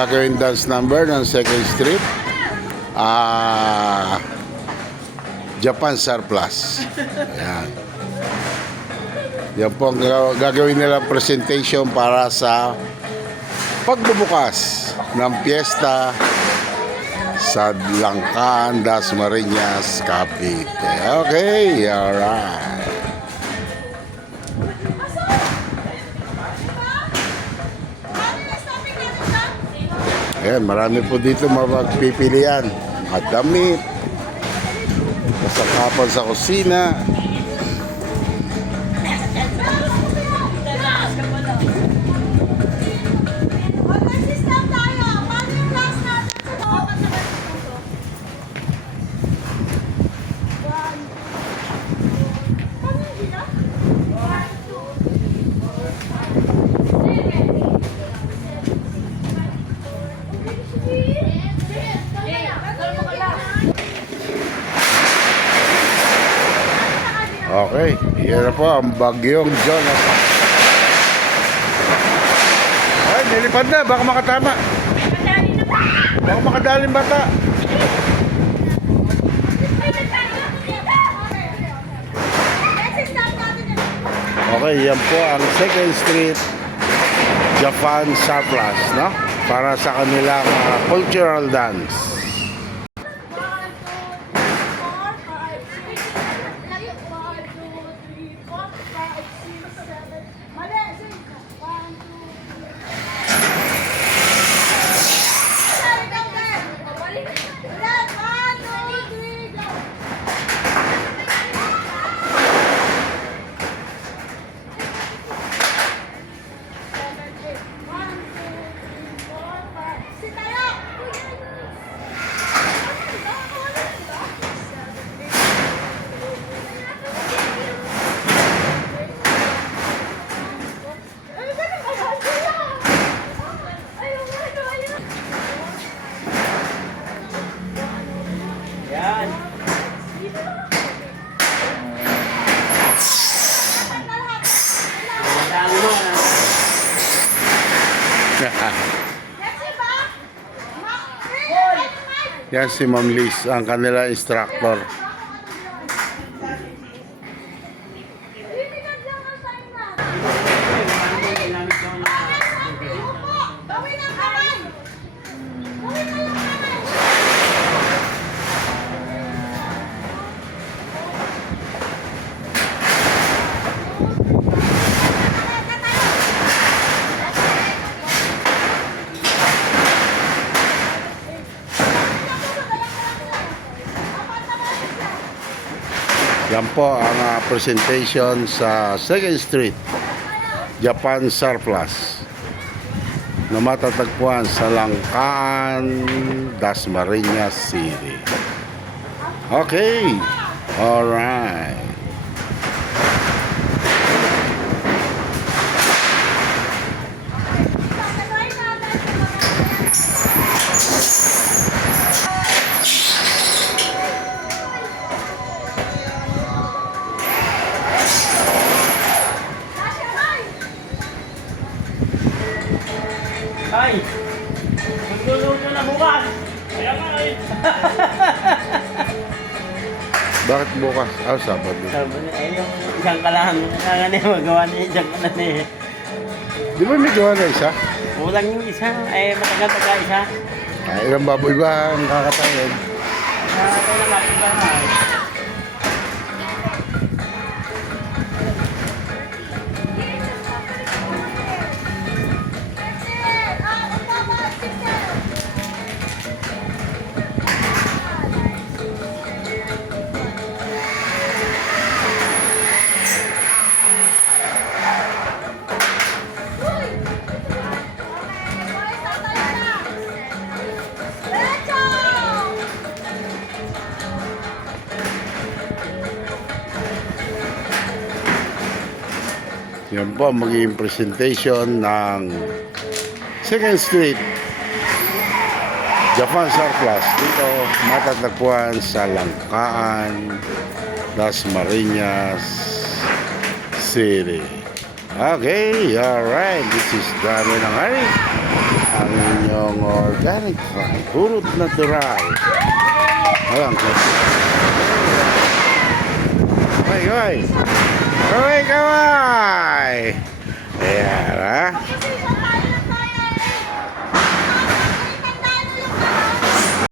gagawin dance number ng 2nd Street. Japan Surplus. Yan. Yan po ang gagawin nila presentation para sa pagbubukas ng piyesta sa Langkaan, Dasmariñas, Cavite. Okay, alright. Ayan, marami po dito mapagpipilian. At damit, kasakapan sa kusina. Okay, yan na po ang bagyong Jonathan. Ay, nilipad na, baka makatama. Baka makadaling bata. Okay, yan po ang 2nd Street Japan Surplus, no? Para sa kanilang cultural dance. Yan si Ma'am Liz, ang kanila instructor. Yan po ang presentation sa 2nd Street Japan Surplus na matatagpuan sa Langkaan, Dasmariñas City. Okay, alright. Ay! Magluluto na bukas! Kaya nga eh! Bakit bukas? Sabado. Sabi niya, eh yung isang kalahan, kailangan eh, magawa niya isang kalan eh. Di ba may gawa na isa? Kulang yung isa, eh matagal-tagal isa. Ilang baboy ba ang kakatayin? Ito na natin ba na? Yan po magiging presentation ng 2nd Street Japan Surplus. Dito matatagpuan sa Langkaan, Dasmariñas City. Okay, alright. This is Dami ng Hari. Ang inyong organic farm. Purot natural. Ayan. Okay, guys. Okay, kawan.